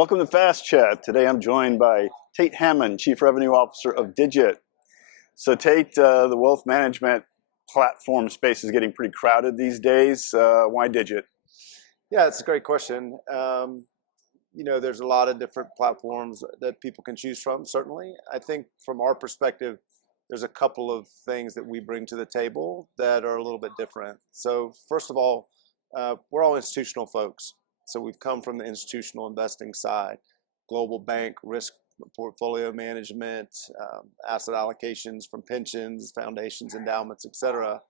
Welcome to Fast Chat. Today I'm joined by Tate Haymond, Chief Revenue Officer of Digit. So Tate, the wealth management platform space is getting pretty crowded these days. Why Digit? Yeah, it's a great question. There's a lot of different platforms that people can choose from, certainly. I think from our perspective, there's a couple of things that we bring to the table that are a little bit different. So first of all, we're all institutional folks. So we've come from the institutional investing side, global bank risk portfolio management, asset allocations from pensions, foundations, endowments, et cetera.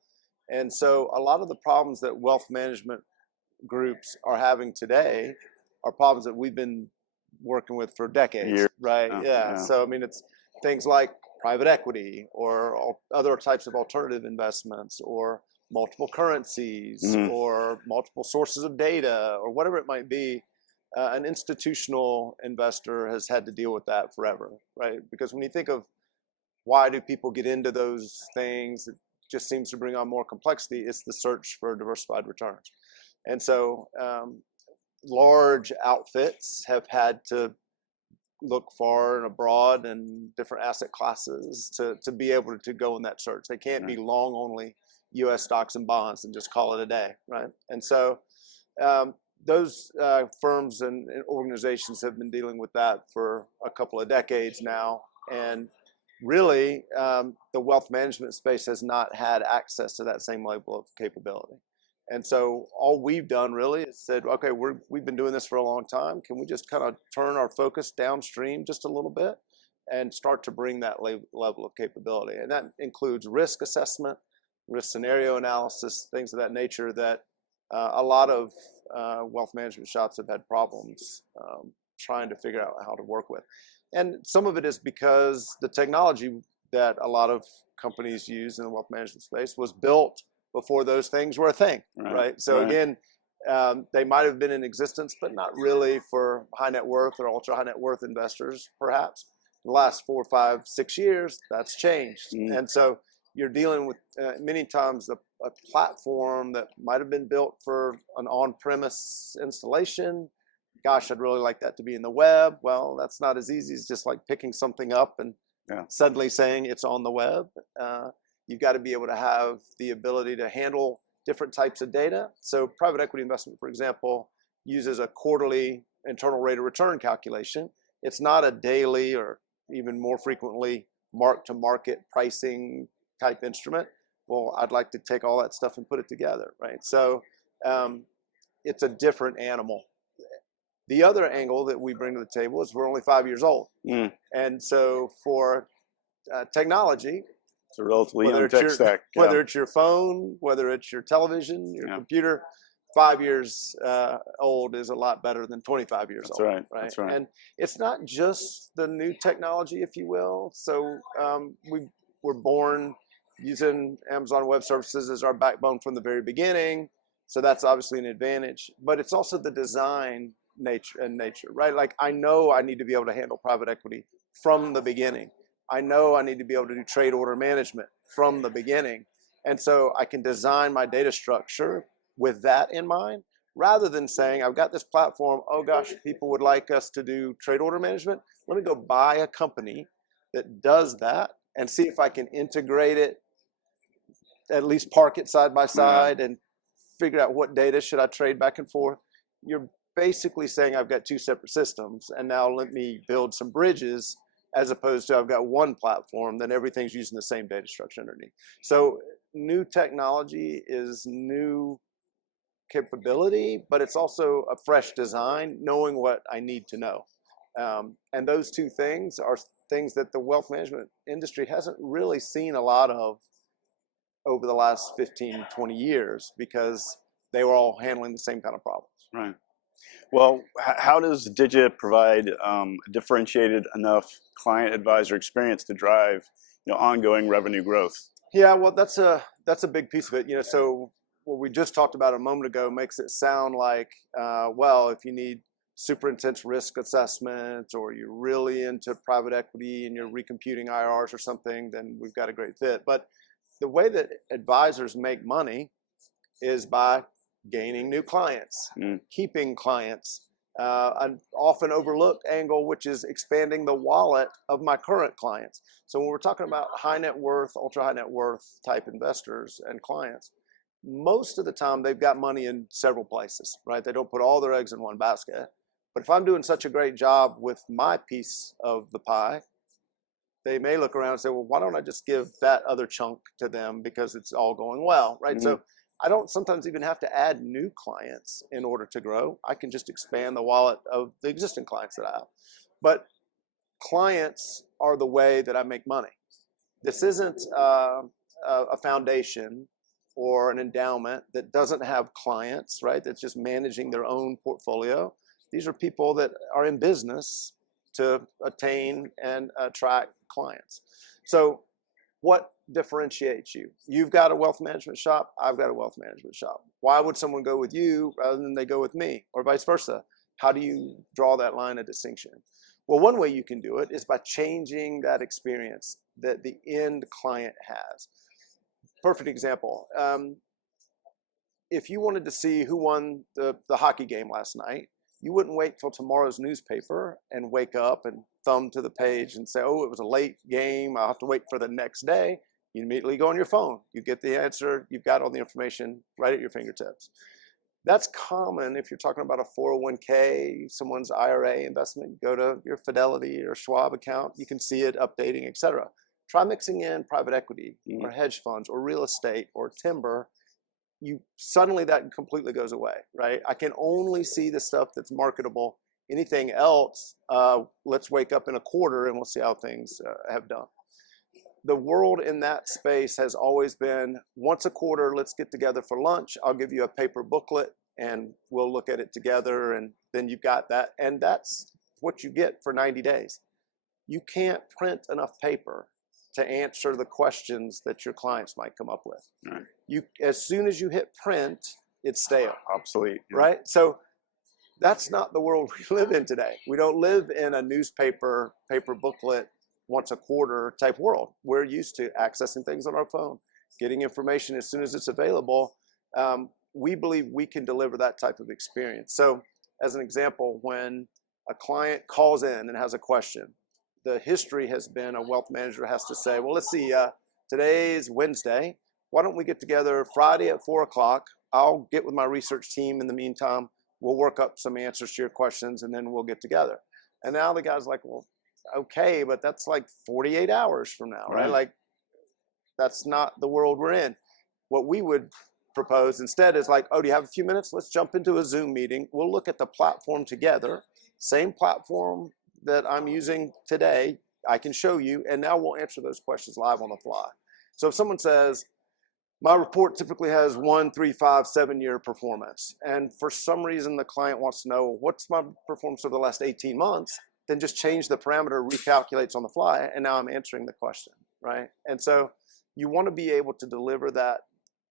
And so a lot of the problems that wealth management groups are having today are problems that we've been working with for decades, right? Yeah. So, I mean, it's things like private equity or other types of alternative investments or multiple currencies or multiple sources of data or whatever it might be. An institutional investor has had to deal with that forever, right? Because when you think of why do people get into those things, it just seems to bring on more complexity. It's the search for diversified returns. And so large outfits have had to look far and abroad and different asset classes to be able to go in that search. They can't be long only U.S. stocks and bonds and just call it a day, right? And so those firms and organizations have been dealing with that for a couple of decades now. And really, the wealth management space has not had access to that same level of capability. And so all we've done really is said, okay, we've been doing this for a long time. Can we just kind of turn our focus downstream just a little bit and start to bring that level of capability? And that includes risk assessment, risk scenario analysis, things of that nature that a lot of wealth management shops have had problems trying to figure out how to work with. And some of it is because the technology that a lot of companies use in the wealth management space was built before those things were a thing, right? So again, they might have been in existence, but not really for high net worth or ultra high net worth investors, perhaps. In the last 4, 5, 6 years, that's changed. And so you're dealing with many times a platform that might have been built for an on-premise installation. Gosh, I'd really like that to be in the web. Well, that's not as easy as just like picking something up and suddenly saying it's on the web. You've got to be able to have the ability to handle different types of data. So private equity investment, for example, uses a quarterly internal rate of return calculation. It's not a daily or even more frequently mark-to-market pricing type instrument. Well, I'd like to take all that stuff and put it together, right? So it's a different animal. The other angle that we bring to the table is we're only 5 years old. And so for technology, it's a relatively young tech stack. Whether it's your phone, whether it's your television, your computer, 5 years old is a lot better than 25 years old. Right? That's right. And it's not just the new technology, if you will. So we were born using Amazon Web Services as our backbone from the very beginning. So that's obviously an advantage. But it's also the design nature, right? Like I know I need to be able to handle private equity from the beginning. I know I need to be able to do trade order management from the beginning. And so I can design my data structure with that in mind, rather than saying, I've got this platform, oh gosh, people would like us to do trade order management. Let me go buy a company that does that and see if I can integrate it, at least park it side by side and figure out what data should I trade back and forth. You're basically saying I've got two separate systems, and now let me build some bridges, as opposed to I've got one platform, then everything's using the same data structure underneath. So new technology is new capability, but it's also a fresh design, knowing what I need to know. And those two things are things that the wealth management industry hasn't really seen a lot of over the last 15, 20 years, because they were all handling the same kind of problems. Right. Well, how does Digit provide a differentiated enough client advisor experience to drive, ongoing revenue growth? Yeah, well, that's a big piece of it. So what we just talked about a moment ago makes it sound like, well, if you need super intense risk assessment, or you're really into private equity and you're recomputing IRRs or something, then we've got a great fit. But the way that advisors make money is by gaining new clients, keeping clients, an often overlooked angle, which is expanding the wallet of my current clients. So when we're talking about high net worth, ultra high net worth type investors and clients, most of the time they've got money in several places, right? They don't put all their eggs in one basket. But if I'm doing such a great job with my piece of the pie, they may look around and say, well, why don't I just give that other chunk to them because it's all going well, right? Mm-hmm. So I don't sometimes even have to add new clients in order to grow. I can just expand the wallet of the existing clients that I have. But clients are the way that I make money. This isn't a foundation or an endowment that doesn't have clients, right? That's just managing their own portfolio. These are people that are in business to attain and attract clients. So what differentiates you? You've got a wealth management shop, I've got a wealth management shop. Why would someone go with you rather than they go with me, or vice versa? How do you draw that line of distinction? Well, one way you can do it is by changing that experience that the end client has. Perfect example. If you wanted to see who won the hockey game last night, you wouldn't wait till tomorrow's newspaper and wake up and thumb to the page and say, oh, it was a late game, I'll have to wait for the next day. You immediately go on your phone. You get the answer. You've got all the information right at your fingertips. That's common if you're talking about a 401k, someone's IRA investment. Go to your Fidelity or Schwab account. You can see it updating, et cetera. Try mixing in private equity or hedge funds or real estate or timber. Suddenly that completely goes away, right? I can only see the stuff that's marketable. Anything else, let's wake up in a quarter and we'll see how things have done. The world in that space has always been once a quarter, let's get together for lunch. I'll give you a paper booklet and we'll look at it together, and then you've got that. And that's what you get for 90 days. You can't print enough paper to answer the questions that your clients might come up with. Right. As soon as you hit print, it's stale. Obsolete. Yeah. Right? So that's not the world we live in today. We don't live in a newspaper, paper booklet, once a quarter type world. We're used to accessing things on our phone, getting information as soon as it's available. We believe we can deliver that type of experience. So as an example, when a client calls in and has a question, the history has been a wealth manager has to say, well, let's see, today's Wednesday. Why don't we get together Friday at 4 o'clock? I'll get with my research team in the meantime. We'll work up some answers to your questions and then we'll get together. And now the guy's like, well, okay, but that's like 48 hours from now, right? Like, that's not the world we're in. What we would propose instead is like, oh, do you have a few minutes? Let's jump into a Zoom meeting. We'll look at the platform together. Same platform that I'm using today, I can show you, and now we'll answer those questions live on the fly. So if someone says, my report typically has 1, 3, 5, 7-year performance, and for some reason the client wants to know, what's my performance over the last 18 months? Then just change the parameter, recalculates on the fly, and now I'm answering the question, right? And so you want to be able to deliver that,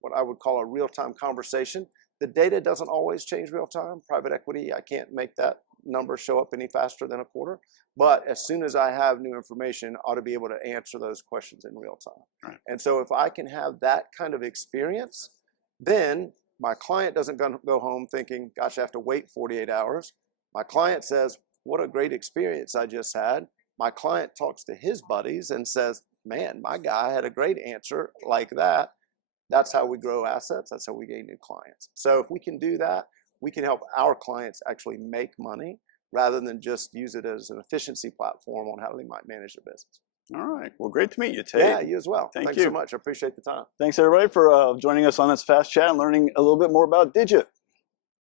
what I would call a real-time conversation. The data doesn't always change real-time. Private equity, I can't make that number show up any faster than a quarter. But as soon as I have new information, I ought to be able to answer those questions in real time. Right. And so if I can have that kind of experience, then my client doesn't go home thinking, gosh, I have to wait 48 hours. My client says, what a great experience I just had. My client talks to his buddies and says, man, my guy had a great answer like that. That's how we grow assets. That's how we gain new clients. So if we can do that, we can help our clients actually make money rather than just use it as an efficiency platform on how they might manage their business. All right. Well, great to meet you, Tate. Yeah, you as well. Thanks so much. I appreciate the time. Thanks, everybody, for joining us on this Fast Chat and learning a little bit more about Digit.